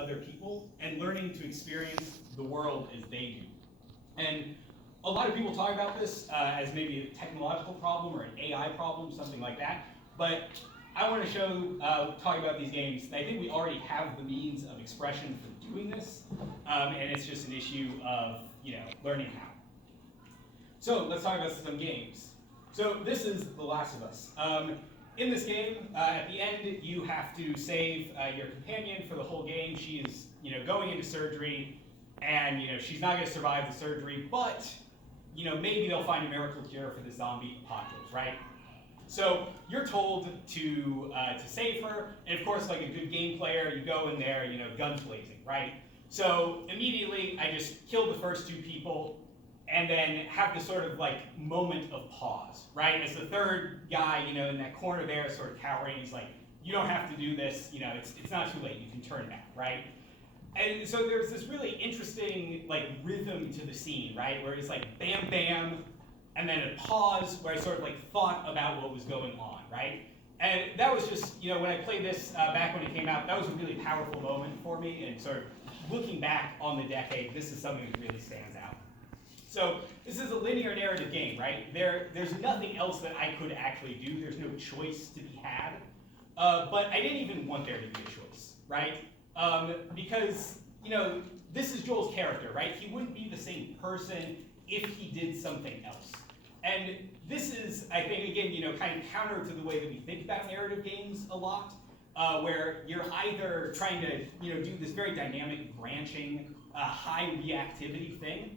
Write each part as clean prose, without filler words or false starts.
other people and learning to experience the world as they do. And a lot of people talk about this as maybe a technological problem or an AI problem, something like that. But I want to talk about these games. I think we already have the means of expression for doing this, and it's just an issue of learning how. So let's talk about some games. So this is The Last of Us. In this game, at the end, you have to save your companion for the whole game. She is, going into surgery, and she's not going to survive the surgery, but maybe they'll find a miracle cure for the zombie apocalypse, right? So you're told to save her, and of course, like a good game player, you go in there, guns blazing, right? So immediately, I just killed the first two people, and then have this sort of like moment of pause, right? As the third guy, in that corner there, sort of cowering, he's like, "You don't have to do this. It's not too late. You can turn back, right?" And so there's this really interesting like rhythm to the scene, right? Where it's like bam, bam, and then a pause where I sort of like thought about what was going on, right? And that was just, when I played this back when it came out, that was a really powerful moment for me. And sort of looking back on the decade, this is something that really stands out. So this is a linear narrative game, right? There's nothing else that I could actually do. There's no choice to be had. But I didn't even want there to be a choice, right? Because, this is Joel's character, right? He wouldn't be the same person if he did something else. And this is, I think, again, kind of counter to the way that we think about narrative games a lot, where you're either trying to, do this very dynamic, branching, high reactivity thing,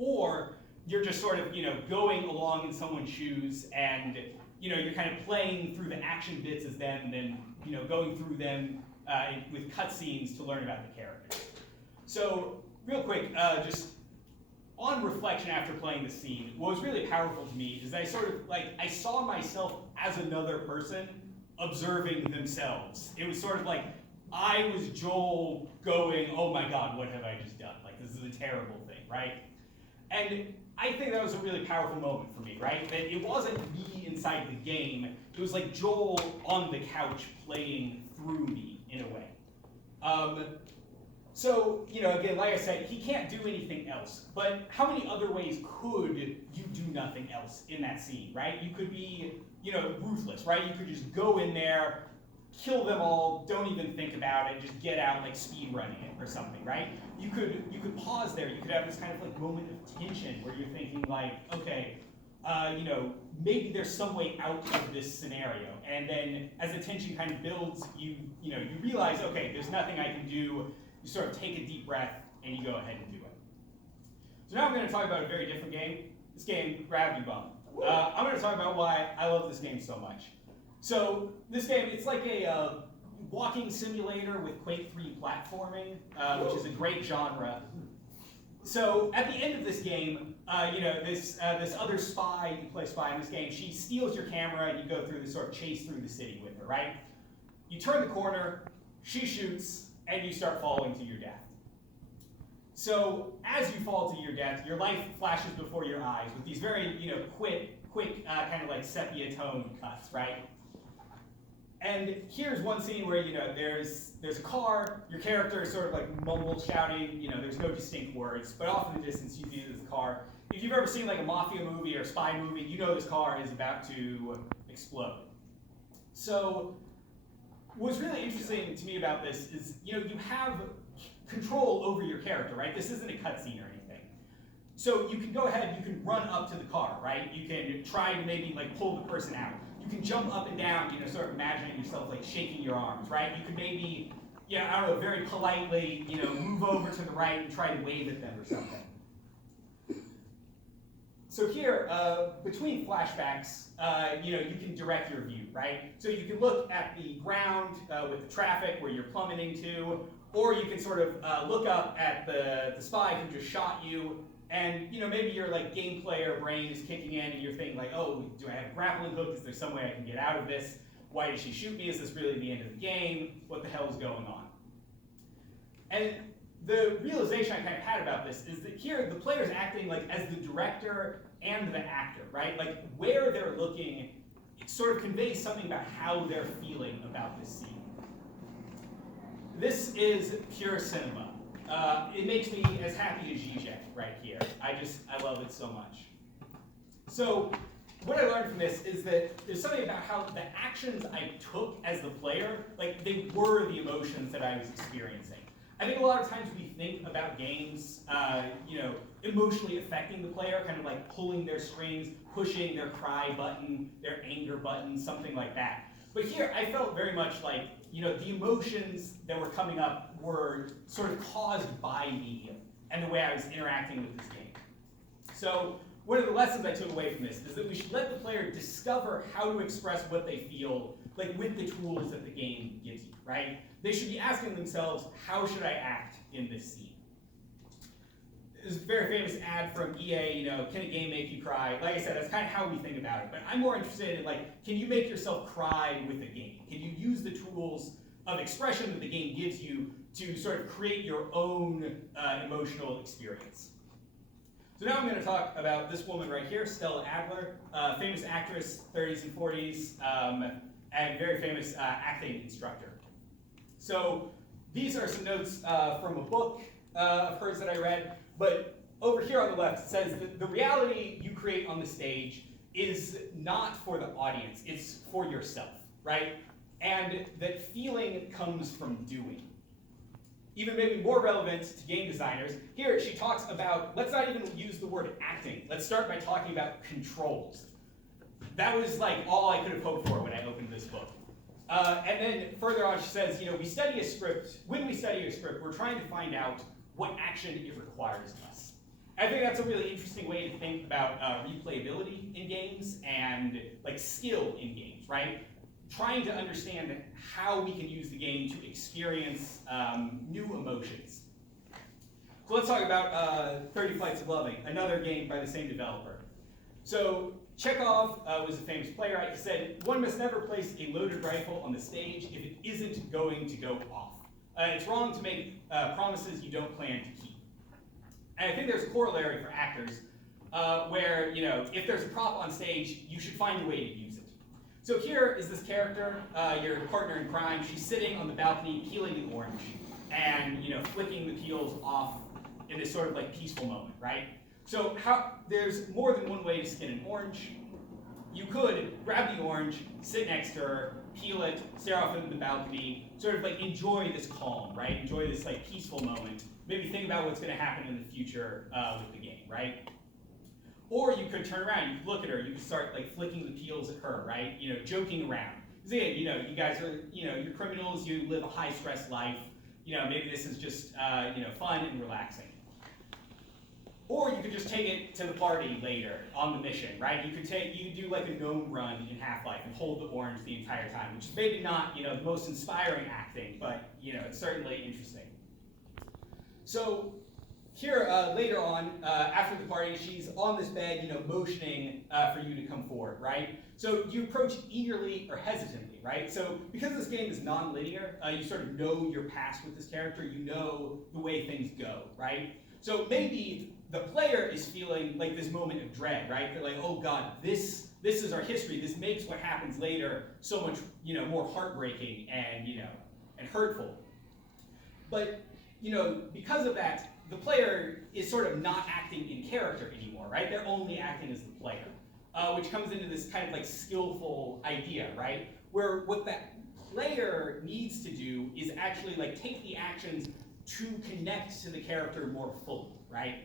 or you're just sort of, going along in someone's shoes and, you're kind of playing through the action bits as them and then, going through them with cutscenes to learn about the characters. So real quick, just on reflection after playing the scene, what was really powerful to me is that I sort of, I saw myself as another person observing themselves. It was sort of like, I was Joel going, oh my God, what have I just done? Like, this is a terrible thing, right? And I think that was a really powerful moment for me, right? That it wasn't me inside the game, it was like Joel on the couch playing through me in a way. So, again, like I said, he can't do anything else, but how many other ways could you do nothing else in that scene, right? You could be, ruthless, right? You could just go in there, kill them all, don't even think about it, just get out like speed running it or something, right? You could pause there. You could have this kind of like moment of tension where you're thinking like, okay, maybe there's some way out of this scenario. And then as the tension kind of builds, you realize, okay, there's nothing I can do. You sort of take a deep breath and you go ahead and do it. So now I'm going to talk about a very different game. This game, Gravity Bomb. I'm going to talk about why I love this game so much. So this game, it's like a walking simulator with Quake 3 platforming, which is a great genre. So at the end of this game, this other spy, you play spy in this game, she steals your camera and you go through this sort of chase through the city with her, right? You turn the corner, she shoots, and you start falling to your death. So as you fall to your death, your life flashes before your eyes with these very, quick kind of like sepia tone cuts, right? And here's one scene where, there's a car, your character is sort of like mumble shouting, there's no distinct words, but off in the distance you see this car. If you've ever seen like a mafia movie or a spy movie, this car is about to explode. So what's really interesting to me about this is, you have control over your character, right? This isn't a cutscene or anything. So you can go ahead, you can run up to the car, right? You can try to maybe like pull the person out. You can jump up and down, sort of imagining yourself like shaking your arms, right? You can maybe, very politely, move over to the right and try to wave at them or something. So here, between flashbacks, you can direct your view, right? So you can look at the ground with the traffic where you're plummeting to, or you can sort of look up at the spy who just shot you, and maybe your like game player brain is kicking in and you're thinking like, oh, do I have a grappling hook? Is there some way I can get out of this? Why did she shoot me? Is this really the end of the game? What the hell is going on? And the realization I kind of had about this is that here the player's acting like as the director and the actor, right? Like where they're looking, it sort of conveys something about how they're feeling about this scene. This is pure cinema. It makes me as happy as Zizek right here. I love it so much. So what I learned from this is that there's something about how the actions I took as the player, like they were the emotions that I was experiencing. I think a lot of times we think about games, emotionally affecting the player, kind of like pulling their strings, pushing their cry button, their anger button, something like that. But here, I felt very much like, the emotions that were coming up were sort of caused by me and the way I was interacting with this game. So one of the lessons I took away from this is that we should let the player discover how to express what they feel, like with the tools that the game gives you, right? They should be asking themselves, how should I act in this scene? There's a very famous ad from EA, can a game make you cry? Like I said, that's kind of how we think about it, but I'm more interested in can you make yourself cry with a game? Can you use the tools of expression that the game gives you to sort of create your own emotional experience? So now I'm going to talk about this woman right here, Stella Adler, famous actress, 30s and 40s, and very famous acting instructor. So these are some notes from a book of hers that I read, but over here on the left it says that the reality you create on the stage is not for the audience, it's for yourself, right? And that feeling comes from doing. Even maybe more relevant to game designers, here she talks about, let's not even use the word acting. Let's start by talking about controls. That was all I could have hoped for when I opened this book. And then further on she says, when we study a script, we're trying to find out what action it requires of us. I think that's a really interesting way to think about replayability in games and skill in games, right? Trying to understand how we can use the game to experience new emotions. So let's talk about 30 Flights of Loving, another game by the same developer. So Chekhov was a famous playwright. He said, one must never place a loaded rifle on the stage if it isn't going to go off. It's wrong to make promises you don't plan to keep. And I think there's a corollary for actors where, if there's a prop on stage, you should find a way to use it. So here is this character, your partner in crime. She's sitting on the balcony peeling an orange and flicking the peels off in this sort of peaceful moment, right? So there's more than one way to skin an orange. You could grab the orange, sit next to her, peel it, stare off into the balcony, sort of enjoy this calm, right? Enjoy this peaceful moment. Maybe think about what's going to happen in the future with the game, right? Or you could turn around, you could look at her, you could start flicking the peels at her, right? Joking around. Because again, you guys are, you're criminals, you live a high stress life. Maybe this is just, fun and relaxing. Or you could just take it to the party later on the mission, right? You could do a gnome run in Half-Life and hold the orange the entire time, which is maybe not, the most inspiring acting, but, it's certainly interesting. So here, later on, after the party, she's on this bed, motioning for you to come forward, right? So you approach eagerly or hesitantly, right? So because this game is non-linear, you sort of know your past with this character, you know the way things go, right? So maybe the player is feeling this moment of dread, right? They're oh God, this is our history. This makes what happens later so much, more heartbreaking and, and hurtful. But, because of that, the player is sort of not acting in character anymore, right? They're only acting as the player, which comes into this kind of skillful idea, right? Where what that player needs to do is actually take the actions to connect to the character more fully, right?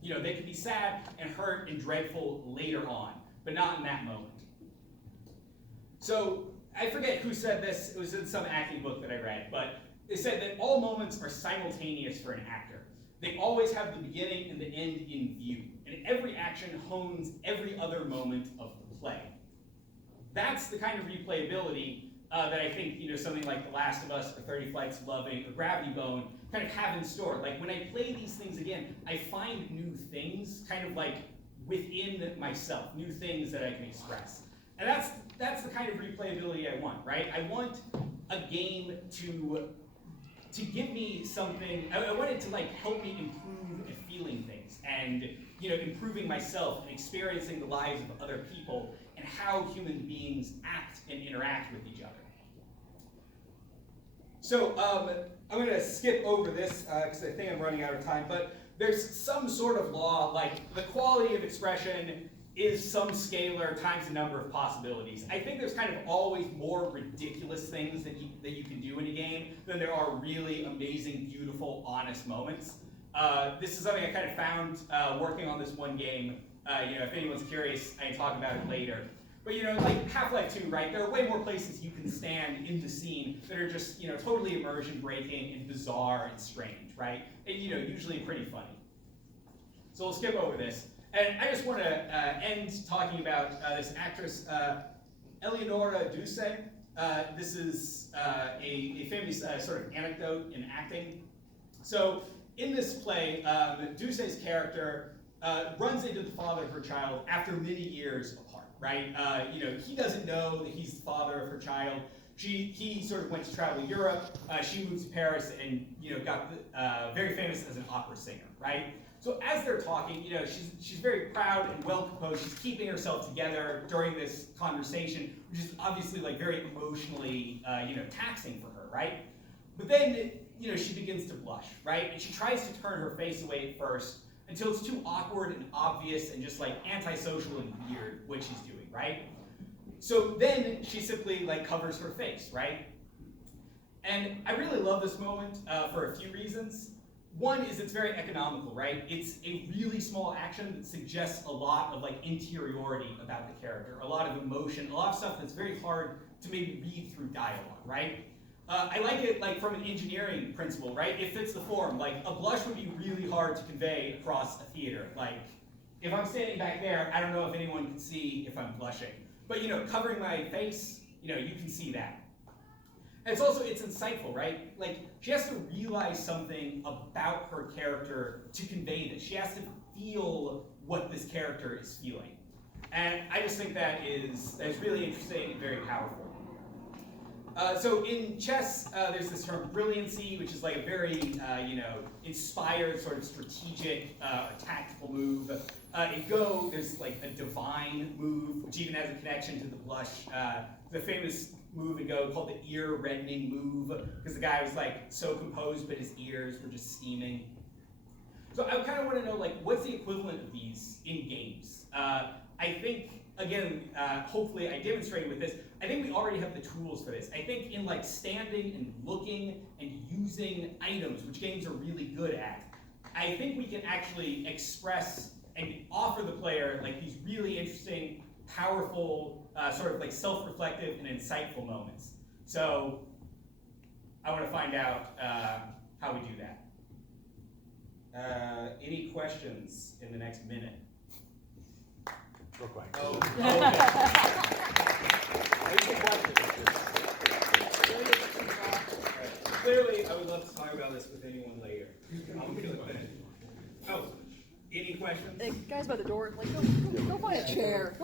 They can be sad and hurt and dreadful later on, but not in that moment. So I forget who said this. It was in some acting book that I read, but it said that all moments are simultaneous for an actor. They always have the beginning and the end in view, and every action hones every other moment of the play. That's the kind of replayability that I think something like The Last of Us or 30 Flights of Loving or Gravity Bone kind of have in store. When I play these things again, I find new things kind of within myself, new things that I can express. And that's the kind of replayability I want, right? I want a game to give me something. I want it to help me improve at feeling things and improving myself and experiencing the lives of other people and how human beings act and interact with each other. So I'm going to skip over this because I think I'm running out of time, but there's some sort of law, like the quality of expression is some scalar times the number of possibilities. I think there's kind of always more ridiculous things that you can do in a game than there are really amazing, beautiful, honest moments. This is something I kind of found working on this one game. If anyone's curious, I can talk about it later. But like Half-Life 2, right? There are way more places you can stand in the scene that are just totally immersion breaking and bizarre and strange, right? And usually pretty funny. So we'll skip over this. And I just want to end talking about this actress, Eleonora Duse. This is a famous sort of anecdote in acting. So in this play, Duse's character runs into the father of her child after many years apart, right? He doesn't know that he's the father of her child. He sort of went to travel Europe. She moved to Paris and got very famous as an opera singer, right? So as they're talking, she's very proud and well composed. She's keeping herself together during this conversation, which is obviously like very emotionally, taxing for her, right? But then, she begins to blush, right? And she tries to turn her face away at first until it's too awkward and obvious and just like antisocial and weird what she's doing, right? So then she simply like covers her face, right? And I really love this moment for a few reasons. One is it's very economical, right? It's a really small action that suggests a lot of like interiority about the character, a lot of emotion, a lot of stuff that's very hard to maybe read through dialogue, right? I like it like from an engineering principle, right? It fits the form. Like a blush would be really hard to convey across a theater. Like if I'm standing back there, I don't know if anyone can see if I'm blushing. But covering my face, you can see that. And it's insightful, right? Like she has to realize something about her character to convey this. She has to feel what this character is feeling. And I just think that's really interesting and very powerful. So in chess, there's this term brilliancy, which is like a very, inspired sort of strategic or tactical move. In Go, there's like a divine move, which even has a connection to the blush. The famous move in Go called the ear reddening move, because the guy was like so composed, but his ears were just steaming. So I kind of want to know, like, what's the equivalent of these in games? I think, again, hopefully I demonstrated with this, I think we already have the tools for this. I think in like standing and looking and using items, which games are really good at, I think we can actually express and offer the player like these really interesting, powerful, sort of like self-reflective and insightful moments. So I want to find out how we do that. Any questions in the next minute? Real quick. Oh, okay. Clearly, I would love to talk about this with anyone later. Oh, any questions? Hey, guys by the door, like, go find a chair.